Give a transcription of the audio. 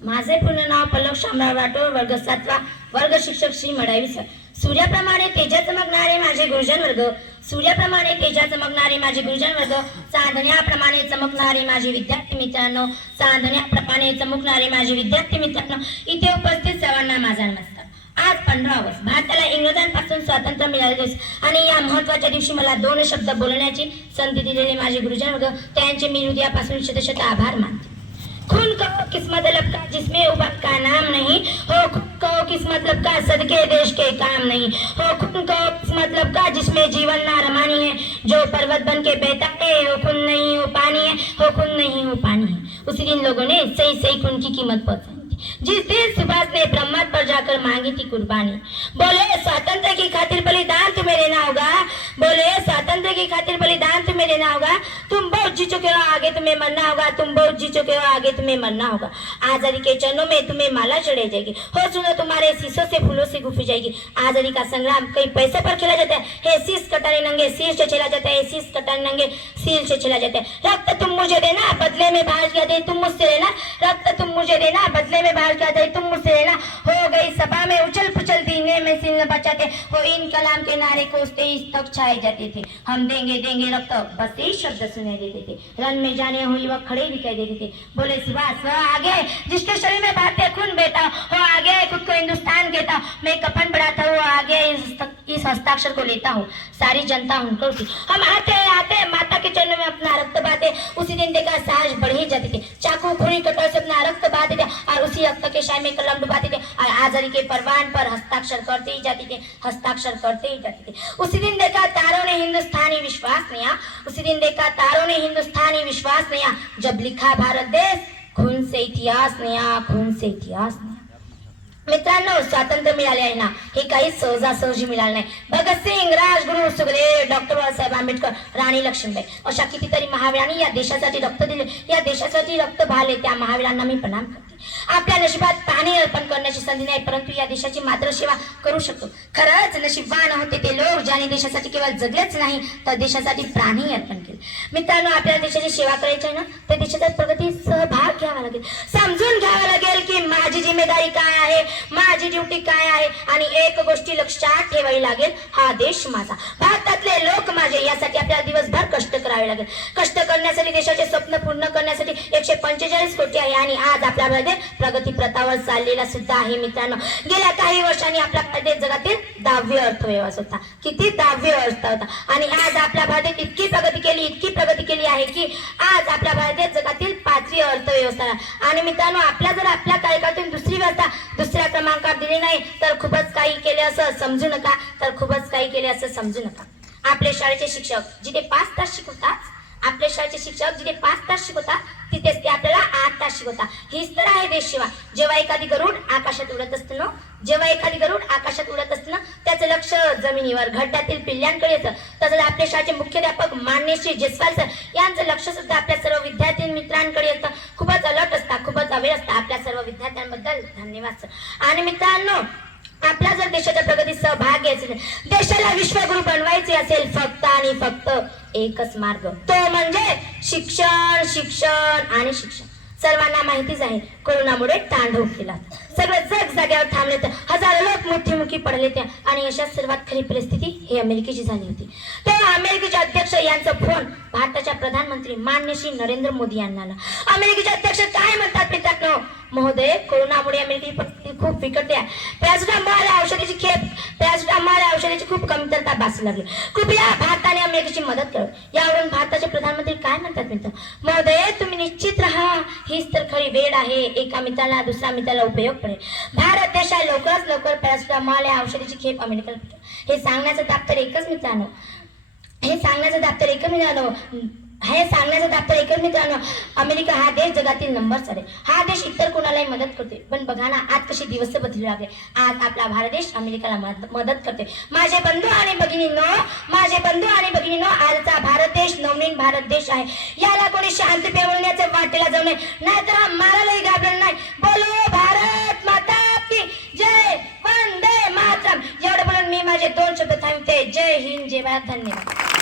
माझे पूर्ण नाव पल्लव शामराव राठोड, वर्ग 7वा, वर्ग शिक्षक श्री मडावी सर. सूर्याप्रमाणे तेजा चमकणारे माझे गुरुजन वर्ग, सूर्याप्रमाणे तेजा चमकणारे माझे गुरुजन वर्ग, चांदण्याप्रमाणे चमकणारे माझे विद्यार्थी मित्रांनो, चांदण्याप्रमाणे चमकणारे माझे विद्यार्थी मित्रांनो, इथे उपस्थित सर्वांना माझा नमस्कार. आज 15 ऑगस्ट भारताला इंग्रजांपासून स्वातंत्र्य मिळाले दिवस आणि या महत्त्वाच्या दिवशी मला 2 शब्द बोलण्याची संधी दिलेले माझे गुरुजन वर्ग, त्यांचे मी हृदयापासून शतशत आभार मानते. खून कहो किस मतलब का जिसमें उबक का नाम नहीं हो, खून कहो किस मतलब का सदके देश के काम नहीं हो, खून कहो किस मतलब का जिसमें जीवन ना रमानी है, जो पर्वत बन के बहता है वो खून नहीं हो पानी है, हो खून नहीं हो पानी है. उसी दिन लोगों ने सही सही खून की कीमत पहचानी जिस दिन सुभाष ने ब्रह्मत पर जाकर मांगी थी कुर्बानी. बोले स्वातंत्र की खातिर बलिदान तुम्हें देना होगा, बोले स्वातंत्र की खातिर बलिदान तुम्हें देना होगा, तुम बहुत जी चुके हो आगे तुम्हें मरना होगा, तुम बहुत जी चुके हो आगे तुम्हें मरना होगा. आजादी के चरणों में तुम्हें माला चढ़ाई जाएगी, हो सुनो तुम्हारे शीशों से फूलों से गुफी जाएगी. आजादी का संग्राम कई पैसे पर खेला जाता है, हे शीश कटाने नंगे शीश से चला जाता है, शीश कटाने नंगे शील से चला जाता है. रक्त तुम मुझे देना बदले में बाहर क्या दे तुम मुझसे लेना, रक्त तुम मुझे देना बदले में बाहर क्या दे तुम मुझसे लेना. हो गई सभा में उछल पुछल दीने में सिल बचाते हो, इन कलाम के नारे को तेज तक छाए जाते थे. हम देंगे देंगे रक्त बस यही शब्द सुनाई देते थे. रन में जाने हुए युवक खड़े दिखाई देते थे. बोले सुभाष वह आगे जिसके शरीर में भारतीय खून बहता हो, आगे खुद को हिंदुस्तान कहता, मैं कफन बढ़ाता हूँ आगे इस हस्ताक्षर को लेता हूँ. सारी जनता उनको उठी. हम आते आते माता के चरणों में अपना रक्त बहाते. उसी दिन देखा साहस बढ़ ही जाते थे. चाकू खुरी कटोर से अपना रक्त बहाते थे और उसी रक्त के शाय में कलम डुबाते थे और आजादी के परवान पर हस्ताक्षर करते ही जाते थे, हस्ताक्षर करते ही जाते थे. उसी दिन देखा तारों ने हिंदुस्तानी विश्वास नया, उसी दिन देखा तारों ने हिंदुस्तानी विश्वास नया, जब लिखा भारत देश खून से इतिहास नया, खून से इतिहास नया. मित्रांनो, स्वातंत्र्य मिळाले आहे ना, हे काही सहजासहजी मिळालं नाही. भगतसिंग, राजगुरू, सुखदेव, डॉक्टर बाबासाहेब आंबेडकर, राणी लक्ष्मीबाई अशा कितीतरी महावीरांनी या देशासाठी रक्त दिले, या देशासाठी रक्त बहाले. त्या महावीरांना मी प्रणाम करते. आपल्या नशिबात पाणी अर्पण करण्याची संधी नाही, परंतु या देशाची मात्र सेवा करू शकतो. खरंच नशीबवान होते ते लोक ज्यांनी देशासाठी केवळ जगलेच नाही तर देशासाठी प्राणी अर्पण केले. मित्रांनो, आपल्याला देशाची सेवा करायची आहे ना, तर देशाच्या प्रगतीत सहभाग घ्यावा लागेल. समजून घ्यावं लागेल की माझी जिम्मेदारी काय आहे, माझी ड्युटी काय आहे आणि एक गोष्टी लक्षात ठेवावी लागेल, हा देश माझा, भारतातले लोक माझे. यासाठी आपल्याला दिवसभर कष्ट करावे लागेल. कष्ट करण्यासाठी देशाचे स्वप्न पूर्ण करण्यासाठी 145 कोटी आहे आणि आज आपला प्रगती प्रथावर चाललेला सुद्धा आहे. मित्रांनो, गेल्या काही वर्षांनी आपला भारत जगातील 10वी अर्थव्यवस्था होता. किती 10वी अवस्था होता आणि आज आपल्या भारतात इतकी प्रगती केली आहे की आज आपल्या भारत जगातील 5वी अर्थव्यवस्था. आणि मित्रांनो, आपल्या जर आपल्या कार्यकाळातून दुसरी व्यवस्था दुसऱ्या क्रमांकावर दिली नाही तर खूपच काही केले असं समजू नका, तर खूपच काही केले असं समजू नका. आपले शाळेचे शिक्षक जिथे 5 तास शिकवतात, आपल्या शाळेचे शिक्षक जिथे 5 तास शिकवतात तिथेच ते आपल्याला 8 तास शिकवतात. हीच तर आहे देश सेवा. जेव्हा एखादी गरुड आकाशात उडत असतं ना, जेव्हा एखादी गरुड आकाशात उडत असतं ना, त्याचं लक्ष जमिनीवर घरट्यातील पिल्ल्यांकडे येतं. तसंच आपल्या शाळेचे मुख्याध्यापक माननीय श्री जयस्वाल सर यांचं लक्ष सुद्धा आपल्या सर्व विद्यार्थी मित्रांकडे येतं. खूपच अलर्ट असतात, खूपच अवेअर असतात. आपल्या सर्व विद्यार्थ्यांबद्दल धन्यवाद सर. आणि मित्रांनो, आपला जर देशाच्या प्रगतीत सहभाग घ्यायचा असेल, देशाला विश्वगुरु बनवायचे असेल, फक्त आणि फक्त एकच मार्ग, तो म्हणजे शिक्षण, शिक्षण आणि शिक्षण. सर्वांना माहितीच आहे, कोरोनामुळे तांडव केला, सगळं जग जाग्यावर थांबले, तर हजारो लोक मृत्युमुखी पडले ते. आणि अशा सर्वात खरी परिस्थिती ही अमेरिकेची झाली होती. तेव्हा अमेरिकेचे अध्यक्ष यांचा फोन भारताच्या प्रधानमंत्री माननीय श्री नरेंद्र मोदी यांना आला. अमेरिकेचे अध्यक्ष काय म्हणतात मित्रांनो, महोदय कोरोनामुळे अमेरिकेची परिस्थिती खूप बिकटली आहे. पॅरासिटामॉल औषधाची खूप कमतरता भासू लागली. कृपया भारताने अमेरिकेची मदत करावी. यावरून भारताचे प्रधानमंत्री काय म्हणतात मित्र, महोदय तुम्ही निश्चित राहा, हीच तर खरी वेळ आहे. एका मित्राला दुसऱ्या मित्राला उपयोग पडेल. भारत देशात लवकरात लवकर पॅरासिटामॉल या औषधाची खेप अमेरिकेला हे सांगण्याचं दाप्तर एकच मित्रांनो, अमेरिका हा देश जगातील नंबर 4 आहे. हा देश इतर कोणालाही मदत करते. पण बघा ना, आज कशी दिवस बदलू लागले. आज आपला भारत देश अमेरिकेला मदत करते. माझे बंधू आणि भगिनींनो, आजचा भारत देश नवनीत भारत देश आहे. याला कोणी शांत पेवण्याच्या वाटेला जाऊ नये, नाहीतर हा मारायलाही घाबरणार नाही. बोलो भारत माता की जय, वंदे मातरम. एवढं बोलून मी माझे 2 शब्द थांबते. जय हिंद, जय भारत. धन्यवाद.